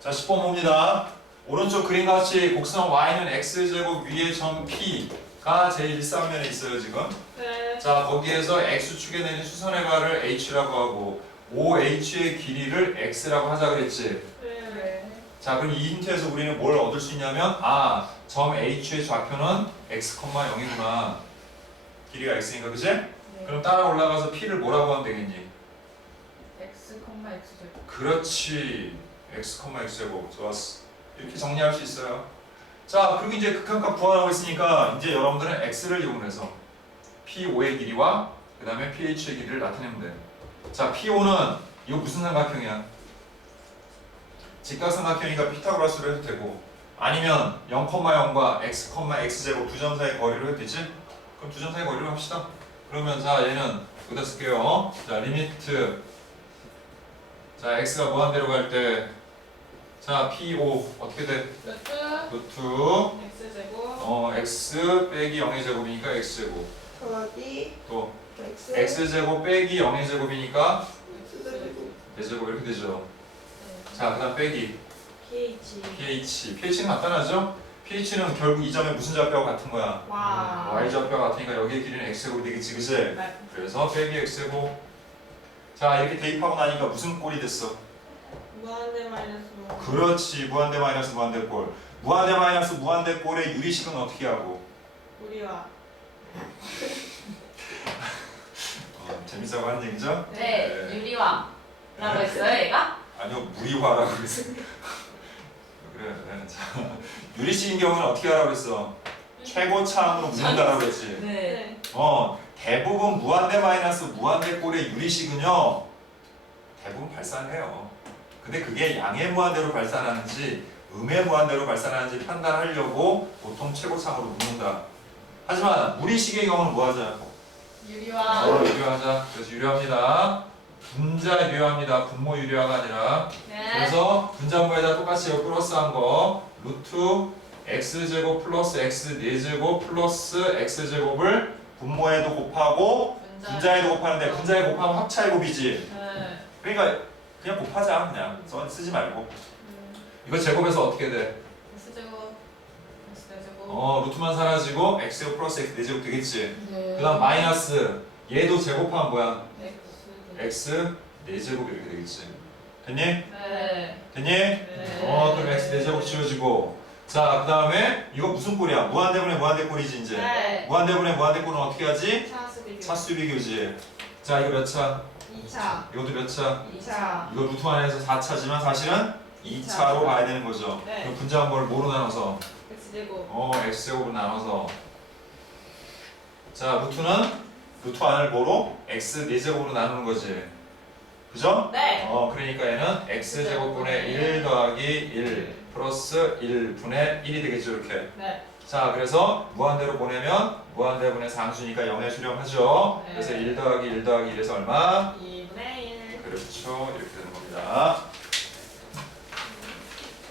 자, 10번 봅니다. 오른쪽 그림과 같이 곡선 y는 x제곱 위에 점 p가 제일 일상면에 있어요, 지금. 네. 자, 거기에서 x축에 내는 수선의 발을 h라고 하고 OH의 길이를 x라고 하자 그랬지. 네. 자, 그럼 이 힌트에서 우리는 뭘 얻을 수 있냐면 아, 점 H의 좌표는 x, 0이구나. 길이가 x니까 그지? 그럼 따라 올라가서 p를 뭐라고 하면 되겠니? x, x 제곱. 그렇지. X, x제곱. 좋았어. 이렇게 정리할 수 있어요. 자, 그리고 이제 극한값 구하라고 했으니까 이제 여러분들은 x를 이용해서 p5의 길이와 그 다음에 ph의 길이를 나타내면 돼. 자, p5는 이거 무슨 삼각형이야? 직각삼각형이니까 피타고라스로 해도 되고 아니면 0,0과 x, x제곱 두 점 사이 거리로 해도 되지? 그럼 두 점 사이 거리로 합시다. 그러면 자 얘는 여기다 쓸게요. 자 리미트 자 x가 무한대로 갈 때 자 p5 어떻게 돼? 루트 루트 x 제곱. 어 x 빼기 0의 제곱이니까 x제곱 더하기 또 x x제곱 빼기 0의 제곱이니까 x 제곱. 대제곱 이렇게 되죠. 네. 자 그 다음 빼기 ph pH pH는 간단하죠? pH는 결국 이 점에 무슨 좌표가 같은 거야? 와. y 좌표가 같으니까 여기의 길이는 x제곱이 되겠지 그지? 네. 그래서 빼기 x제곱 자 이렇게 대입하고 나니까 무슨 꼴이 됐어? 무한대 마이너스 무한 그렇지 무한대 마이너스 무한대 꼴 무한대 마이너스 무한대 꼴의 유리식은 어떻게 하고? 우리와 어, 재밌어 하는 얘기죠? 네, 유리왕이라고 했어요, 얘가? 아니요 무리화라고 그랬어 그래 네. 자, 유리식인 경우는 어떻게 하라고 그랬어? 최고 차항으로 묻는다라고 그랬지. 네. 네 어 대부분 무한대 마이너스 무한대 꼴의 유리식은요 대부분 발산해요. 근데 그게 양의 무한대로 발산하는지 음의 무한대로 발산하는지 판단하려고 보통 최고차항으로 묻는다. 하지만 무리식의 경우는 뭐 하자? 유리와. 어, 유리하자. 그래서 유리합니다. 분자 유리합니다. 분모 유리화가 아니라. 네. 그래서 분자분모에다 똑같이 플러스한 거. 루트 x제곱 플러스 x 4제곱 플러스 x제곱을 분모에도 곱하고 분자에도 곱하는데 분자에 곱하면 합차의 곱이지 네. 그러니까 그냥 곱하자 그냥 써- 쓰지 말고 이거 제곱해서 어떻게 돼? x 제곱. x 제곱. 어 루트만 사라지고 x제곱 플러스 x 4제곱 되겠지 네. 그 다음 마이너스 얘도 제곱하면 뭐야? x. x 4제곱 이렇게 되겠지 됐니? 네. 됐니? 네. 어 그럼 x 4제곱 지워지고 자 그 다음에 이거 무슨 꼴이야? 무한대분의 무한대꼴이지 이제 네. 무한대분의 무한대꼴은 어떻게 하지? 차수 비교. 차수 비교지 자 이거 몇 차? 2차 이것도 몇 차? 2차 이거 루트 안에서 4차지만 사실은 2차로 가야 되는 거죠 네. 그럼 분자 분모를 뭐로 나눠서? x 제곱. 어 x제곱으로 나눠서 자 루트는 루트 안을 뭐로? x 4제곱으로 나누는 거지 그죠? 네. 어 그러니까 얘는 x제곱분의 1 더하기 1 플러스 1분의 1이 되겠죠 이렇게 네. 자 그래서 무한대로 보내면 무한대분의 상수니까 0에 수렴하죠 네. 그래서 1 더하기 1 더하기 1에서 얼마? 2분의 1. 그렇죠 이렇게 되는 겁니다